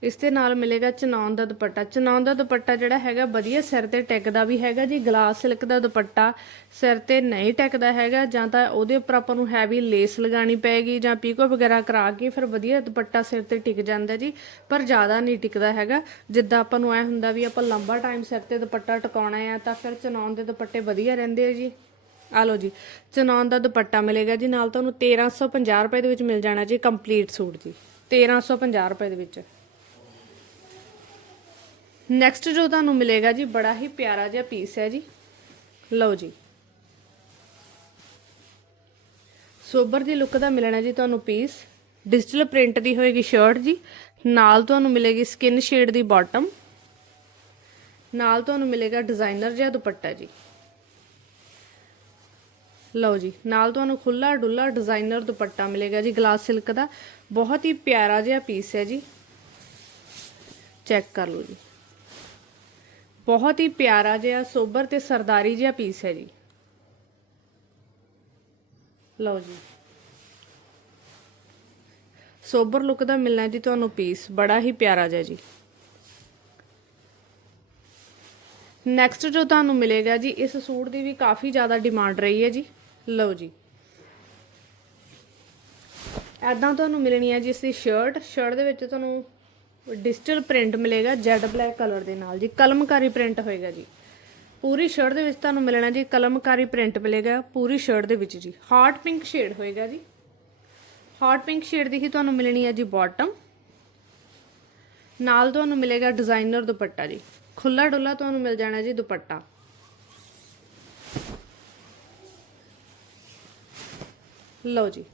ਇਸ ਦੇ ਨਾਲ ਮਿਲੇਗਾ ਚਨੌਨ ਦਾ ਦੁਪੱਟਾ। ਚਨੌਨ ਦਾ ਦੁਪੱਟਾ ਜਿਹੜਾ ਹੈਗਾ ਵਧੀਆ ਸਿਰ ਤੇ ਟਿਕਦਾ ਵੀ ਹੈਗਾ ਜੀ। ਗਲਾਸ ਸਿਲਕ ਦਾ ਦੁਪੱਟਾ ਸਿਰ ਤੇ ਨਹੀਂ ਟਿਕਦਾ ਹੈਗਾ, ਜਾਂ ਤਾਂ ਉਹਦੇ ਉੱਪਰ ਆਪਾਂ ਨੂੰ ਹੈਵੀ ਲੇਸ ਲਗਾਣੀ ਪਏਗੀ ਜਾਂ ਪੀਕੋ ਵਗੈਰਾ ਕਰਾ ਕੇ ਫਿਰ ਵਧੀਆ ਦੁਪੱਟਾ ਸਿਰ ਤੇ ਟਿਕ ਜਾਂਦਾ ਜੀ, ਪਰ ਜ਼ਿਆਦਾ ਨਹੀਂ ਟਿਕਦਾ ਹੈਗਾ। ਜਿੱਦਾਂ ਆਪਾਂ ਨੂੰ ਐ ਹੁੰਦਾ ਵੀ ਆਪਾਂ ਲੰਬਾ ਟਾਈਮ ਸਿਰ ਤੇ ਦੁਪੱਟਾ ਟਿਕਾਉਣਾ ਆ ਤਾਂ ਫਿਰ ਚਨੌਨ ਦੇ ਦੁਪੱਟੇ ਵਧੀਆ ਰਹਿੰਦੇ ਆ ਜੀ। ਆ ਲਓ ਜੀ ਚਨੌਨ ਦਾ ਦੁਪੱਟਾ ਮਿਲੇਗਾ ਜੀ, ਨਾਲ ਤੁਹਾਨੂੰ 1350 ਰੁਪਏ ਦੇ ਵਿੱਚ ਮਿਲ ਜਾਣਾ ਜੀ ਕੰਪਲੀਟ ਸੂਟ ਜੀ। 1350 ਰੁਪਏ ਦੇ ਵਿੱਚ। ਨੈਕਸਟ ਜੋ ਤੁਹਾਨੂੰ ਮਿਲੇਗਾ ਜੀ, ਬੜਾ ਹੀ ਪਿਆਰਾ ਜਿਹਾ ਪੀਸ ਹੈ ਜੀ। ਲਓ ਜੀ। ਸੋਬਰ ਦੀ ਲੁੱਕ ਦਾ ਮਿਲਣਾ ਜੀ ਤੁਹਾਨੂੰ ਪੀਸ ਡਿਜੀਟਲ ਪ੍ਰਿੰਟ ਦੀ ਹੋਏਗੀ ਸ਼ਰਟ ਜੀ। ਨਾਲ ਤੁਹਾਨੂੰ ਮਿਲੇਗੀ ਸਕਿਨ ਸ਼ੇਡ ਦੀ ਬਾਟਮ ਨਾਲ ਤੁਹਾਨੂੰ ਮਿਲੇਗਾ ਡਿਜ਼ਾਈਨਰ ਜਿਹਾ ਦੁਪੱਟਾ ਜੀ। ਲਓ ਜੀ। ਨਾਲ ਤੁਹਾਨੂੰ ਖੁੱਲਾ ਡੁੱਲਾ ਡਿਜ਼ਾਈਨਰ ਦੁਪੱਟਾ ਮਿਲੇਗਾ ਜੀ ਗਲਾਸ ਸਿਲਕ ਦਾ। ਬਹੁਤ ਹੀ ਪਿਆਰਾ ਜਿਹਾ ਪੀਸ ਹੈ ਜੀ। ਚੈੱਕ ਕਰ ਲਓ ਜੀ। ਬਹੁਤ ਹੀ ਪਿਆਰਾ ਜਿਹਾ, ਸੋਬਰ ਤੇ ਸਰਦਾਰੀ ਜਿਹਾ ਪੀਸ ਹੈ ਜੀ। ਲਓ ਜੀ। ਸੋਬਰ ਲੁੱਕ ਦਾ ਮਿਲਣਾ ਜੀ ਤੁਹਾਨੂੰ ਪੀਸ ਬੜਾ ਹੀ ਪਿਆਰਾ ਜਿਹਾ ਜੀ। ਨੈਕਸਟ ਜੋ ਤੁਹਾਨੂੰ ਮਿਲੇਗਾ ਜੀ, ਇਸ ਸੂਟ ਦੀ ਵੀ ਕਾਫੀ ਜ਼ਿਆਦਾ ਡਿਮਾਂਡ ਰਹੀ ਹੈ ਜੀ। ਲਓ ਜੀ। ਐਦਾਂ ਤੁਹਾਨੂੰ ਮਿਲਣੀ ਹੈ ਜੀ ਇਸ ਦੀ ਸ਼ਰਟ ਸ਼ਰਟ ਦੇ ਵਿੱਚ ਤੁਹਾਨੂੰ ਡਿਜੀਟਲ ਪ੍ਰਿੰਟ ਮਿਲੇਗਾ ਜੈਡ ਬਲੈਕ ਕਲਰ ਦੇ ਨਾਲ ਜੀ, ਕਲਮਕਾਰੀ ਪ੍ਰਿੰਟ ਹੋਏਗਾ ਜੀ। ਪੂਰੀ ਸ਼ਰਟ ਦੇ ਵਿੱਚ ਤੁਹਾਨੂੰ ਮਿਲਣਾ ਜੀ, ਕਲਮਕਾਰੀ ਪ੍ਰਿੰਟ ਮਿਲੇਗਾ ਪੂਰੀ ਸ਼ਰਟ ਦੇ ਵਿੱਚ ਜੀ। ਹਾਰਟ ਪਿੰਕ ਸ਼ੇਡ ਹੋਏਗਾ ਜੀ। ਹਾਰਟ ਪਿੰਕ ਸ਼ੇਡ ਦੀ ਹੀ ਤੁਹਾਨੂੰ ਮਿਲਣੀ ਹੈ ਜੀ ਬਾਟਮ ਨਾਲ ਤੁਹਾਨੂੰ ਮਿਲੇਗਾ ਡਿਜ਼ਾਈਨਰ ਦੁਪੱਟਾ ਜੀ। ਖੁੱਲਾ ਡੁੱਲਾ ਤੁਹਾਨੂੰ ਮਿਲ ਜਾਣਾ ਜੀ ਦੁਪੱਟਾ। ਲਓ ਜੀ।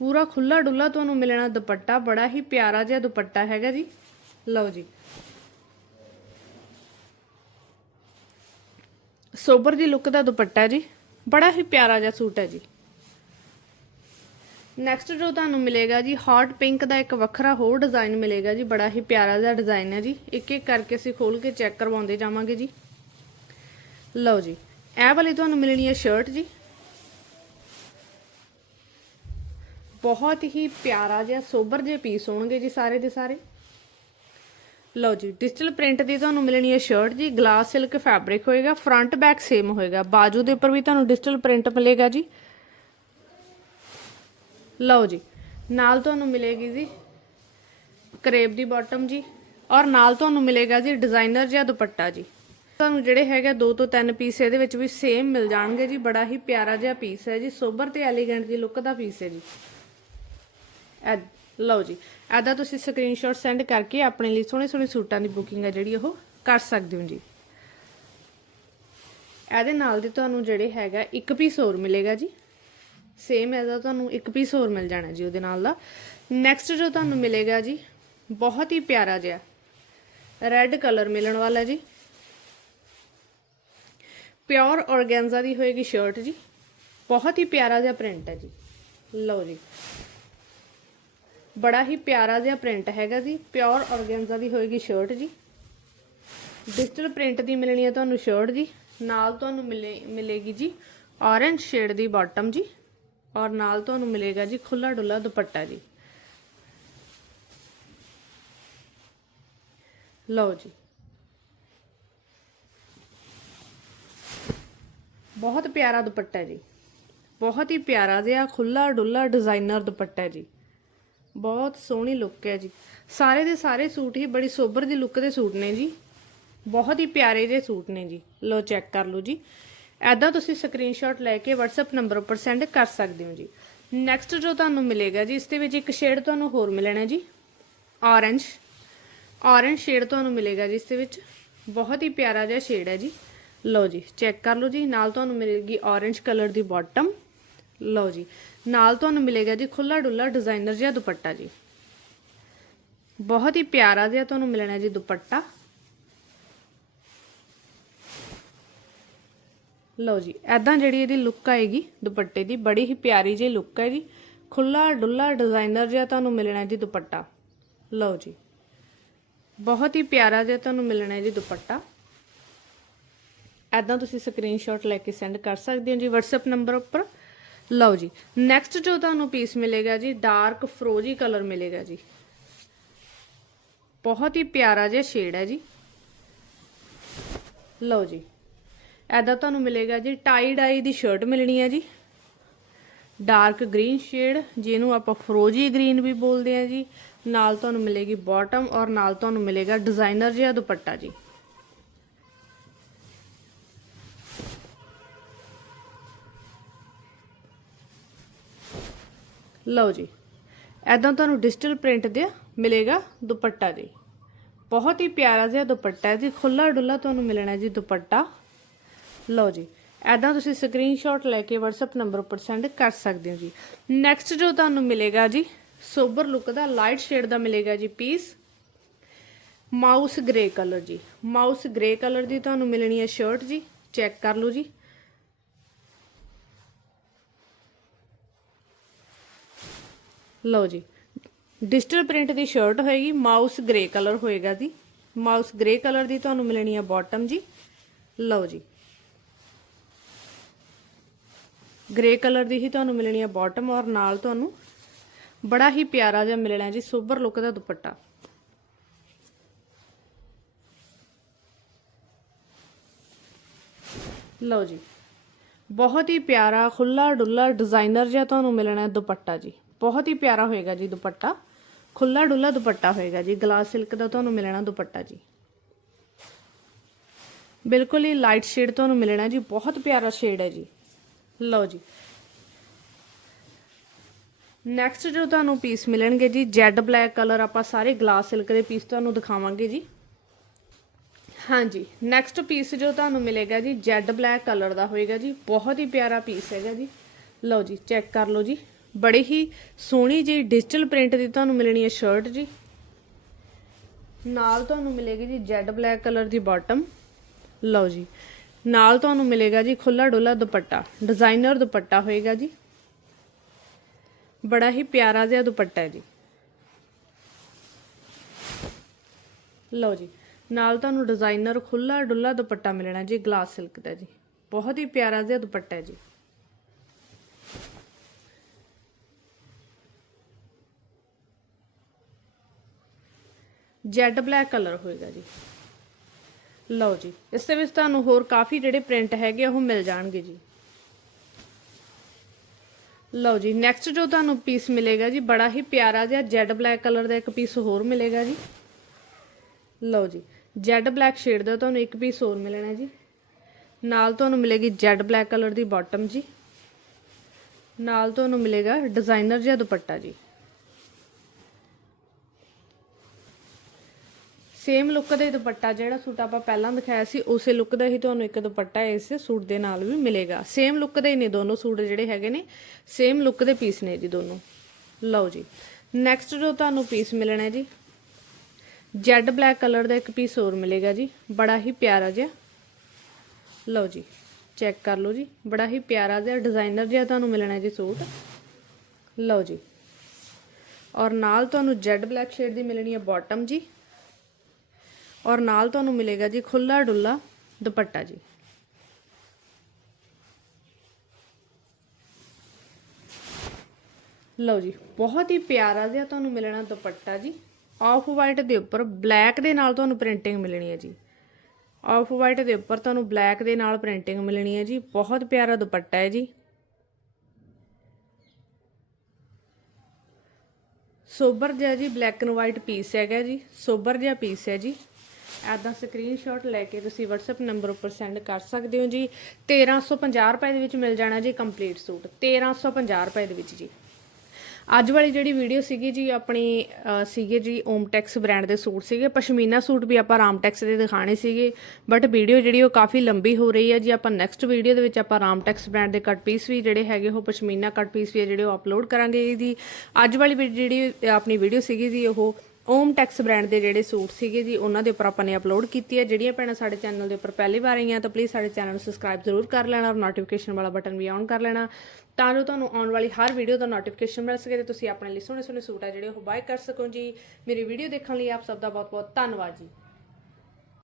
ਪੂਰਾ ਖੁੱਲਾ ਡੁੱਲਾ ਤੁਹਾਨੂੰ ਮਿਲਣਾ, ਦੁਪੱਟਾ ਬੜਾ ਹੀ ਪਿਆਰਾ ਜਿਹਾ ਦੁਪੱਟਾ ਹੈਗਾ ਜੀ। ਲਓ ਜੀ। ਸੋਬਰ ਦੀ ਲੁੱਕ ਦਾ ਦੁਪੱਟਾ ਜੀ, ਬੜਾ ਹੀ ਪਿਆਰਾ ਜਿਹਾ ਸੂਟ ਹੈ ਜੀ। ਨੈਕਸਟ ਜੋ ਤੁਹਾਨੂੰ ਮਿਲੇਗਾ ਜੀ ਹਾਟ ਪਿੰਕ ਦਾ ਇੱਕ ਵੱਖਰਾ ਹੋਰ ਡਿਜ਼ਾਈਨ ਮਿਲੇਗਾ ਜੀ, ਬੜਾ ਹੀ ਪਿਆਰਾ ਜਿਹਾ ਡਿਜ਼ਾਈਨ ਹੈ ਜੀ। ਇੱਕ ਇੱਕ ਕਰਕੇ ਅਸੀਂ ਖੋਲ ਕੇ ਚੈੱਕ ਕਰਵਾਉਂਦੇ ਜਾਵਾਂਗੇ ਜੀ। ਲਓ ਜੀ। ਇਹ ਵਾਲੀ ਤੁਹਾਨੂੰ ਮਿਲਣੀ ਹੈ ਸ਼ਰਟ ਜੀ। ਬਹੁਤ ਹੀ ਪਿਆਰਾ ਜਿਹਾ, ਸੋਬਰ ਜਿਹੇ ਪੀਸ ਹੋਣਗੇ ਜੀ ਸਾਰੇ ਦੇ ਸਾਰੇ। ਲਓ ਜੀ ਡਿਜੀਟਲ ਪ੍ਰਿੰਟ ਦੀ ਤੁਹਾਨੂੰ ਮਿਲਣੀ ਹੈ ਸ਼ਰਟ ਜੀ ਗਲਾਸ ਸਿਲਕ ਫੈਬਰਿਕ ਹੋਏਗਾ ਫਰੰਟ ਬੈਕ ਸੇਮ ਹੋਏਗਾ। ਬਾਜੂ ਦੇ ਉੱਪਰ ਵੀ ਤੁਹਾਨੂੰ ਡਿਜੀਟਲ ਪ੍ਰਿੰਟ ਮਿਲੇਗਾ ਜੀ। ਲਓ ਜੀ, ਨਾਲ ਤੁਹਾਨੂੰ ਮਿਲੇਗੀ ਜੀ ਕਰੇਬ ਦੀ ਬਾਟਮ ਜੀ, ਔਰ ਨਾਲ ਤੁਹਾਨੂੰ ਮਿਲੇਗਾ ਜੀ ਡਿਜ਼ਾਈਨਰ ਜਿਹਾ ਦੁਪੱਟਾ ਜੀ। ਤੁਹਾਨੂੰ ਜਿਹੜੇ ਹੈਗੇ ਦੋ ਤੋਂ ਤਿੰਨ ਪੀਸ ਇਹਦੇ ਵਿੱਚ ਵੀ ਸੇਮ ਮਿਲ ਜਾਣਗੇ ਜੀ, ਬੜਾ ਹੀ ਪਿਆਰਾ ਜਿਹਾ ਪੀਸ ਹੈ ਜੀ, ਸੋਬਰ ਤੇ ਐਲੀਗੈਂਟ ਦੀ ਲੁੱਕ ਦਾ ਪੀਸ ਹੈ ਜੀ। ਲਓ ਜੀ। ਐਦਾ ਤੁਸੀਂ ਸਕਰੀਨਸ਼ਾਟ ਸੈਂਡ ਕਰਕੇ ਆਪਣੇ ਲਈ ਸੋਹਣੇ ਸੋਹਣੇ ਸੂਟਾਂ ਦੀ ਬੁਕਿੰਗ ਹੈ ਜਿਹੜੀ ਉਹ ਕਰ ਸਕਦੇ ਹੋ ਜੀ। ਇਹਦੇ ਨਾਲ ਦੇ ਤੁਹਾਨੂੰ ਜਿਹੜੇ ਹੈਗਾ ਇੱਕ ਪੀਸ ਹੋਰ ਮਿਲੇਗਾ ਜੀ। ਸੇਮ ਐਦਾ ਤੁਹਾਨੂੰ ਇੱਕ ਪੀਸ ਹੋਰ ਮਿਲ ਜਾਣਾ ਜੀ ਉਹਦੇ ਨਾਲ ਦਾ। ਨੈਕਸਟ ਜੋ ਤੁਹਾਨੂੰ ਮਿਲੇਗਾ ਜੀ, ਬਹੁਤ ਹੀ ਪਿਆਰਾ ਜਿਹਾ ਰੈੱਡ ਕਲਰ ਮਿਲਣ ਵਾਲਾ ਜੀ। ਪਿਓਰ ਔਰਗੈਂਜ਼ਾ ਦੀ ਹੋਏਗੀ ਸ਼ਰਟ ਜੀ। ਬਹੁਤ ਹੀ ਪਿਆਰਾ ਜਿਹਾ ਪ੍ਰਿੰਟ ਹੈ ਜੀ। ਲਓ ਜੀ। ਬੜਾ ਹੀ ਪਿਆਰਾ ਜਿਹਾ ਪ੍ਰਿੰਟ ਹੈਗਾ ਜੀ ਪਿਓਰ ਔਰਗੈਂਜ਼ਾ ਦੀ ਹੋਏਗੀ ਸ਼ਰਟ ਜੀ। ਡਿਜੀਟਲ ਪ੍ਰਿੰਟ ਦੀ ਮਿਲਣੀ ਹੈ ਤੁਹਾਨੂੰ ਸ਼ਰਟ ਜੀ, ਨਾਲ ਤੁਹਾਨੂੰ ਮਿਲੇ, ਮਿਲੇਗੀ ਜੀ ਔਰੈਂਜ ਸ਼ੇਡ ਦੀ ਬਾਟਮ ਜੀ, ਔਰ ਨਾਲ ਤੁਹਾਨੂੰ ਮਿਲੇਗਾ ਜੀ ਖੁੱਲਾ ਡੁੱਲਾ ਦੁਪੱਟਾ ਜੀ। ਲਓ ਜੀ। ਬਹੁਤ ਪਿਆਰਾ ਦੁਪੱਟਾ ਜੀ। ਬਹੁਤ ਹੀ ਪਿਆਰਾ ਜਿਹਾ ਖੁੱਲਾ ਡੁੱਲਾ ਡਿਜ਼ਾਈਨਰ ਦੁਪੱਟਾ ਜੀ। ਬਹੁਤ ਸੋਹਣੀ ਲੁੱਕ ਹੈ ਜੀ। ਸਾਰੇ ਦੇ ਸਾਰੇ ਸੂਟ ਹੀ ਬੜੀ ਸੋਬਰ ਦੀ ਲੁੱਕ ਦੇ ਸੂਟ ਨੇ ਜੀ। ਬਹੁਤ ਹੀ ਪਿਆਰੇ ਜਿਹੇ ਸੂਟ ਨੇ ਜੀ। ਲੋ ਚੈੱਕ ਕਰ ਲਓ ਜੀ। ਐਦਾਂ ਤੁਸੀਂ ਸਕਰੀਨਸ਼ਾਟ ਲੈ ਕੇ WhatsApp ਨੰਬਰ ਉੱਪਰ ਸੈਂਡ ਕਰ ਸਕਦੇ ਹੋ ਜੀ। ਨੈਕਸਟ ਜੋ ਤੁਹਾਨੂੰ ਮਿਲੇਗਾ ਜੀ, ਇਸ ਦੇ ਵਿੱਚ ਇੱਕ ਸ਼ੇਡ ਤੁਹਾਨੂੰ ਹੋਰ ਮਿਲਣਾ ਜੀ। ਔਰੰਜ orange ਸ਼ੇਡ ਤੁਹਾਨੂੰ ਮਿਲੇਗਾ ਜੀ ਇਸ ਦੇ ਵਿੱਚ। ਬਹੁਤ ਹੀ ਪਿਆਰਾ ਜਿਹਾ ਸ਼ੇਡ ਹੈ ਜੀ। ਲਓ ਜੀ ਚੈੱਕ ਕਰ ਲਓ ਜੀ। ਨਾਲ ਤੁਹਾਨੂੰ ਮਿਲੇਗੀ orange ਕਲਰ ਦੀ ਬਾਟਮ ਲਓ ਜੀ। ਨਾਲ ਤੁਹਾਨੂੰ ਮਿਲੇਗਾ ਜੀ ਖੁੱਲਾ ਡੁੱਲਾ ਡਿਜ਼ਾਈਨਰ ਜਿਹਾ ਦੁਪੱਟਾ ਜੀ। ਬਹੁਤ ਹੀ ਪਿਆਰਾ ਜਿਹਾ ਤੁਹਾਨੂੰ ਮਿਲਣਾ ਜੀ ਦੁਪੱਟਾ। ਲਓ ਜੀ ਐਦਾਂ ਜਿਹੜੀ ਇਹਦੀ ਲੁੱਕ ਆਏਗੀ ਦੁਪੱਟੇ ਦੀ, ਬੜੀ ਹੀ ਪਿਆਰੀ ਜਿਹੀ ਲੁੱਕ ਹੈ ਜੀ। ਖੁੱਲਾ ਡੁੱਲਾ ਡਿਜ਼ਾਈਨਰ ਜਿਹਾ ਤੁਹਾਨੂੰ ਮਿਲਣਾ ਜੀ ਦੁਪੱਟਾ। ਲਓ ਜੀ, ਬਹੁਤ ਹੀ ਪਿਆਰਾ ਜਿਹਾ ਤੁਹਾਨੂੰ ਮਿਲਣਾ ਜੀ ਦੁਪੱਟਾ। ਐਦਾਂ ਤੁਸੀਂ ਸਕਰੀਨਸ਼ਾਟ ਲੈ ਕੇ ਸੈਂਡ ਕਰ ਸਕਦੇ ਹੋ ਜੀ, WhatsApp ਨੰਬਰ ਉੱਪਰ। ਲਓ ਜੀ ਨੈਕਸਟ ਜੋ ਤੁਹਾਨੂੰ ਪੀਸ ਮਿਲੇਗਾ ਜੀ ਡਾਰਕ ਫਰੋਜੀ ਕਲਰ ਮਿਲੇਗਾ ਜੀ। ਬਹੁਤ ਹੀ ਪਿਆਰਾ ਜਿਹਾ ਸ਼ੇਡ ਹੈ ਜੀ। ਲਓ ਜੀ ਐਦਾ ਤੁਹਾਨੂੰ ਮਿਲੇਗਾ ਜੀ ਟਾਈ ਡਾਈ ਦੀ ਸ਼ਰਟ ਮਿਲਣੀ ਹੈ ਜੀ। ਡਾਰਕ ਗ੍ਰੀਨ ਸ਼ੇਡ ਜਿਹਨੂੰ ਆਪਾਂ ਫਰੋਜੀ ਗ੍ਰੀਨ ਵੀ ਬੋਲਦੇ ਆ ਜੀ। ਨਾਲ ਤੁਹਾਨੂੰ ਮਿਲੇਗੀ ਬਾਟਮ ਔਰ ਨਾਲ ਤੁਹਾਨੂੰ ਮਿਲੇਗਾ ਡਿਜ਼ਾਈਨਰ ਜਿਹਾ ਦੁਪੱਟਾ ਜੀ। ਲਓ ਜੀ। ਐਦਾਂ ਤੁਹਾਨੂੰ ਡਿਜੀਟਲ ਪ੍ਰਿੰਟ ਦੇ ਮਿਲੇਗਾ ਦੁਪੱਟਾ ਜੀ। ਬਹੁਤ ਹੀ ਪਿਆਰਾ ਜਿਹਾ ਦੁਪੱਟਾ ਹੈ ਜੀ। ਖੁੱਲਾ ਡੁੱਲਾ ਤੁਹਾਨੂੰ ਮਿਲਣਾ ਜੀ ਦੁਪੱਟਾ। ਲਓ ਜੀ। ਐਦਾਂ ਤੁਸੀਂ ਸਕਰੀਨਸ਼ਾਟ ਲੈ ਕੇ WhatsApp ਨੰਬਰ ਉੱਪਰ ਸੈਂਡ ਕਰ ਸਕਦੇ ਹੋ ਜੀ। ਨੈਕਸਟ ਜੋ ਤੁਹਾਨੂੰ ਮਿਲੇਗਾ ਜੀ ਸੋਬਰ ਲੁੱਕ ਦਾ ਲਾਈਟ ਸ਼ੇਡ ਦਾ ਮਿਲੇਗਾ ਜੀ ਪੀਸ ਮਾਊਸ ਗ੍ਰੇ ਕਲਰ ਜੀ। ਮਾਊਸ ਗ੍ਰੇ ਕਲਰ ਦੀ ਤੁਹਾਨੂੰ ਮਿਲਣੀ ਹੈ ਸ਼ਰਟ ਜੀ। ਚੈੱਕ ਕਰ ਲਓ ਜੀ। ਲਓ ਜੀ। ਡਿਜੀਟਲ ਪ੍ਰਿੰਟ ਦੀ ਸ਼ਰਟ ਹੋਏਗੀ, ਮਾਊਸ ਗ੍ਰੇ ਕਲਰ ਹੋਏਗਾ ਜੀ। ਮਾਊਸ ਗ੍ਰੇ ਕਲਰ ਦੀ ਤੁਹਾਨੂੰ ਮਿਲਣੀ ਹੈ ਬਾਟਮ ਜੀ। ਲਓ ਜੀ। ਗ੍ਰੇ ਕਲਰ ਦੀ ਹੀ ਤੁਹਾਨੂੰ ਮਿਲਣੀ ਹੈ ਬਾਟਮ ਔਰ ਨਾਲ ਤੁਹਾਨੂੰ ਬੜਾ ਹੀ ਪਿਆਰਾ ਜਿਹਾ ਮਿਲਣਾ ਜੀ, ਸੋਬਰ ਲੁੱਕ ਦਾ ਦੁਪੱਟਾ। ਲਓ ਜੀ। ਬਹੁਤ ਹੀ ਪਿਆਰਾ ਖੁੱਲਾ ਡੁੱਲਾ ਡਿਜ਼ਾਈਨਰ ਜਿਹਾ ਤੁਹਾਨੂੰ ਮਿਲਣਾ ਦੁਪੱਟਾ ਜੀ। ਬਹੁਤ ਹੀ ਪਿਆਰਾ ਹੋਏਗਾ ਜੀ ਦੁਪੱਟਾ। ਖੁੱਲਾ ਡੁੱਲਾ ਦੁਪੱਟਾ ਹੋਏਗਾ ਜੀ। ਗਲਾਸ ਸਿਲਕ ਦਾ ਤੁਹਾਨੂੰ ਮਿਲਣਾ ਦੁਪੱਟਾ ਜੀ। ਬਿਲਕੁਲ ਹੀ ਲਾਈਟ ਸ਼ੇਡ ਤੁਹਾਨੂੰ ਮਿਲਣਾ ਜੀ। ਬਹੁਤ ਪਿਆਰਾ ਸ਼ੇਡ ਹੈ ਜੀ। ਲਓ ਜੀ। ਨੈਕਸਟ ਜੋ ਤੁਹਾਨੂੰ ਪੀਸ ਮਿਲਣਗੇ ਜੀ ਜੈਡ ਬਲੈਕ ਕਲਰ ਆਪਾਂ ਸਾਰੇ ਗਲਾਸ ਸਿਲਕ ਦੇ ਪੀਸ ਤੁਹਾਨੂੰ ਦਿਖਾਵਾਂਗੇ ਜੀ। ਹਾਂਜੀ। ਨੈਕਸਟ ਪੀਸ ਜੋ ਤੁਹਾਨੂੰ ਮਿਲੇਗਾ ਜੀ ਜੈਡ ਬਲੈਕ ਕਲਰ ਦਾ ਹੋਏਗਾ ਜੀ। ਬਹੁਤ ਹੀ ਪਿਆਰਾ ਪੀਸ ਹੈਗਾ ਜੀ। ਲਓ ਜੀ ਚੈੱਕ ਕਰ ਲਓ ਜੀ। ਬੜੀ ਹੀ ਸੋਹਣੀ ਜੀ ਡਿਜੀਟਲ ਪ੍ਰਿੰਟ ਦੀ ਤੁਹਾਨੂੰ ਮਿਲਣੀ ਹੈ ਸ਼ਰਟ ਜੀ। ਨਾਲ ਤੁਹਾਨੂੰ ਮਿਲੇਗੀ ਜੀ ਜੈਡ ਬਲੈਕ ਕਲਰ ਦੀ ਬਾਟਮ। ਲਓ ਜੀ, ਨਾਲ ਤੁਹਾਨੂੰ ਮਿਲੇਗਾ ਜੀ ਖੁੱਲਾ ਡੁੱਲਾ ਦੁਪੱਟਾ, ਡਿਜ਼ਾਈਨਰ ਦੁਪੱਟਾ ਹੋਏਗਾ ਜੀ। ਬੜਾ ਹੀ ਪਿਆਰਾ ਜਿਹਾ ਦੁਪੱਟਾ ਹੈ ਜੀ। ਲਓ ਜੀ, ਨਾਲ ਤੁਹਾਨੂੰ ਡਿਜ਼ਾਈਨਰ ਖੁੱਲਾ ਡੁੱਲਾ ਦੁਪੱਟਾ ਮਿਲਣਾ ਜੀ, ਗਲਾਸ ਸਿਲਕ ਦਾ ਜੀ। ਬਹੁਤ ਹੀ ਪਿਆਰਾ ਜਿਹਾ ਦੁਪੱਟਾ ਹੈ ਜੀ। ਜੈਡ ਬਲੈਕ ਕਲਰ ਹੋਏਗਾ ਜੀ। ਲਓ ਜੀ, ਇਸ ਦੇ ਵਿੱਚ ਤੁਹਾਨੂੰ ਹੋਰ ਕਾਫੀ ਜਿਹੜੇ ਪ੍ਰਿੰਟ ਹੈਗੇ ਉਹ ਮਿਲ ਜਾਣਗੇ ਜੀ। ਲਓ ਜੀ ਨੈਕਸਟ ਜੋ ਤੁਹਾਨੂੰ ਪੀਸ ਮਿਲੇਗਾ ਜੀ, ਬੜਾ ਹੀ ਪਿਆਰਾ ਜਿਹਾ ਜੈਡ ਬਲੈਕ ਕਲਰ ਦਾ ਇੱਕ ਪੀਸ ਹੋਰ ਮਿਲੇਗਾ ਜੀ। ਲਓ ਜੀ, ਜੈਡ ਬਲੈਕ ਸ਼ੇਡ ਦਾ ਤੁਹਾਨੂੰ ਇੱਕ ਪੀਸ ਹੋਰ ਮਿਲਣਾ ਜੀ। ਨਾਲ ਤੁਹਾਨੂੰ ਮਿਲੇਗੀ ਜੈਡ ਬਲੈਕ ਕਲਰ ਦੀ ਬਾਟਮ ਜੀ। ਨਾਲ ਤੁਹਾਨੂੰ ਮਿਲੇਗਾ ਡਿਜ਼ਾਈਨਰ ਜਿਹਾ ਦੁਪੱਟਾ ਜੀ। ਸੇਮ ਲੁੱਕ ਦਾ ਹੀ ਦੁਪੱਟਾ ਜਿਹੜਾ ਸੂਟ ਆਪਾਂ ਪਹਿਲਾਂ ਦਿਖਾਇਆ ਸੀ, ਉਸੇ ਲੁੱਕ ਦਾ ਹੀ ਤੁਹਾਨੂੰ ਇੱਕ ਦੁਪੱਟਾ ਇਸ ਸੂਟ ਦੇ ਨਾਲ ਵੀ ਮਿਲੇਗਾ। ਸੇਮ ਲੁੱਕ ਦੇ ਹੀ ਨੇ ਦੋਨੋਂ ਸੂਟ ਜਿਹੜੇ ਹੈਗੇ ਨੇ ਸੇਮ ਲੁੱਕ ਦੇ ਪੀਸ ਨੇ ਜੀ ਦੋਨੋਂ। ਲਓ ਜੀ ਨੈਕਸਟ ਜੋ ਤੁਹਾਨੂੰ ਪੀਸ ਮਿਲਣਾ ਹੈ ਜੀ ਜੈਡ ਬਲੈਕ ਕਲਰ ਦਾ ਇੱਕ ਪੀਸ ਹੋਰ ਮਿਲੇਗਾ ਜੀ, ਬੜਾ ਹੀ ਪਿਆਰਾ ਜਿਹਾ। ਲਓ ਜੀ ਚੈੱਕ ਕਰ ਲਓ ਜੀ, ਬੜਾ ਹੀ ਪਿਆਰਾ ਜਿਹਾ ਡਿਜ਼ਾਈਨਰ ਜਿਹਾ ਤੁਹਾਨੂੰ ਮਿਲਣਾ ਜੀ ਸੂਟ। ਲਓ ਜੀ, ਔਰ ਨਾਲ ਤੁਹਾਨੂੰ ਜੈਡ ਬਲੈਕ ਸ਼ੇਡ ਦੀ ਮਿਲਣੀ ਹੈ ਬਾਟਮ ਜੀ। ਔਰ ਨਾਲ ਤੁਹਾਨੂੰ ਮਿਲੇਗਾ ਜੀ ਖੁੱਲਾ ਡੁੱਲਾ ਦੁਪੱਟਾ ਜੀ। ਲਓ ਜੀ, ਬਹੁਤ ਹੀ ਪਿਆਰਾ ਜਿਹਾ ਤੁਹਾਨੂੰ ਮਿਲਣਾ ਦੁਪੱਟਾ ਜੀ। ਆਫ ਵਾਈਟ ਦੇ ਉੱਪਰ ਬਲੈਕ ਦੇ ਨਾਲ ਤੁਹਾਨੂੰ ਪ੍ਰਿੰਟਿੰਗ ਮਿਲਣੀ ਹੈ ਜੀ। ਆਫ ਵਾਈਟ ਦੇ ਉੱਪਰ ਤੁਹਾਨੂੰ ਬਲੈਕ ਦੇ ਨਾਲ ਪ੍ਰਿੰਟਿੰਗ ਮਿਲਣੀ ਹੈ ਜੀ। ਬਹੁਤ ਪਿਆਰਾ ਦੁਪੱਟਾ ਹੈ ਜੀ। ਸੋਬਰ ਜਿਹਾ ਜੀ ਬਲੈਕ ਐਂਡ ਵਾਈਟ ਪੀਸ ਹੈਗਾ ਜੀ। ਸੋਬਰ ਜਿਹਾ ਪੀਸ ਹੈ ਜੀ। ਐਦਾਂ ਸਕਰੀਨਸ਼ਾਟ ਲੈ ਕੇ ਤੁਸੀਂ WhatsApp ਨੰਬਰ ਉੱਪਰ ਸੈਂਡ ਕਰ ਸਕਦੇ ਹੋ ਜੀ। 1350 ਰੁਪਏ ਦੇ ਵਿੱਚ ਮਿਲ ਜਾਣਾ ਜੀ ਕੰਪਲੀਟ ਸੂਟ। 1350 ਰੁਪਏ ਦੇ ਵਿੱਚ ਜੀ। ਅੱਜ ਵਾਲੀ ਜਿਹੜੀ ਵੀਡੀਓ ਸੀਗੀ ਜੀ, ਆਪਣੀ ਸੀਗੇ ਜੀ ਓਮਟੈਕਸ ਬ੍ਰਾਂਡ ਦੇ ਸੂਟ ਸੀਗੇ। ਪਸ਼ਮੀਨਾ ਸੂਟ ਵੀ ਆਪਾਂ ਰਾਮਟੈਕਸ ਦੇ ਦਿਖਾਣੇ ਸੀਗੇ। ਬਟ ਵੀਡੀਓ ਜਿਹੜੀ ਉਹ ਕਾਫੀ ਲੰਬੀ ਹੋ ਰਹੀ ਹੈ ਜੀ। ਆਪਾਂ ਨੈਕਸਟ ਵੀਡੀਓ ਦੇ ਵਿੱਚ ਆਪਾਂ ਰਾਮਟੈਕਸ ਬ੍ਰਾਂਡ ਦੇ ਕੱਟ ਪੀਸ ਵੀ ਜਿਹੜੇ ਹੈਗੇ, ਉਹ ਪਸ਼ਮੀਨਾ ਕੱਟ ਪੀਸ ਵੀ ਆ ਜਿਹੜੇ ਉਹ ਅਪਲੋਡ ਕਰਾਂਗੇ ਜੀ। ਅੱਜ ਵਾਲੀ ਵੀ ਜਿਹੜੀ ਆਪਣੀ ਵੀਡੀਓ ਸੀਗੀ ਜੀ, ਉਹ ਓਮ ਟੈਕਸ ਬ੍ਰਾਂਡ ਦੇ ਜਿਹੜੇ ਸੂਟ ਸੀਗੇ ਜੀ, ਉਹਨਾਂ ਦੇ ਉੱਪਰ ਆਪਾਂ ਨੇ ਅਪਲੋਡ ਕੀਤੀ ਹੈ। ਜਿਹੜੀਆਂ ਭੈਣਾਂ ਸਾਡੇ ਚੈਨਲ ਦੇ ਉੱਪਰ ਪਹਿਲੀ ਵਾਰ ਆਈਆਂ, ਤਾਂ ਪਲੀਜ਼ ਸਾਡੇ ਚੈਨਲ ਨੂੰ ਸਬਸਕ੍ਰਾਈਬ ਜ਼ਰੂਰ ਕਰ ਲੈਣਾ ਔਰ ਨੋਟੀਫਿਕੇਸ਼ਨ ਵਾਲਾ ਬਟਨ ਵੀ ਔਨ ਕਰ ਲੈਣਾ। ਤਾਂ ਜੋ ਤੁਹਾਨੂੰ ਆਉਣ ਵਾਲੀ ਹਰ ਵੀਡੀਓ ਦਾ ਨੋਟੀਫਿਕੇਸ਼ਨ ਮਿਲ ਸਕੇ ਤੇ ਤੁਸੀਂ ਆਪਣੇ ਲਈ ਸੋਹਣੇ ਸੋਹਣੇ ਸੂਟ ਆ ਜਿਹੜੇ ਉਹ ਬਾਏ ਕਰ ਸਕੋ ਜੀ। ਮੇਰੀ ਵੀਡੀਓ ਦੇਖਣ ਲਈ ਆਪ ਸਭ ਦਾ ਬਹੁਤ ਬਹੁਤ ਧੰਨਵਾਦ ਜੀ।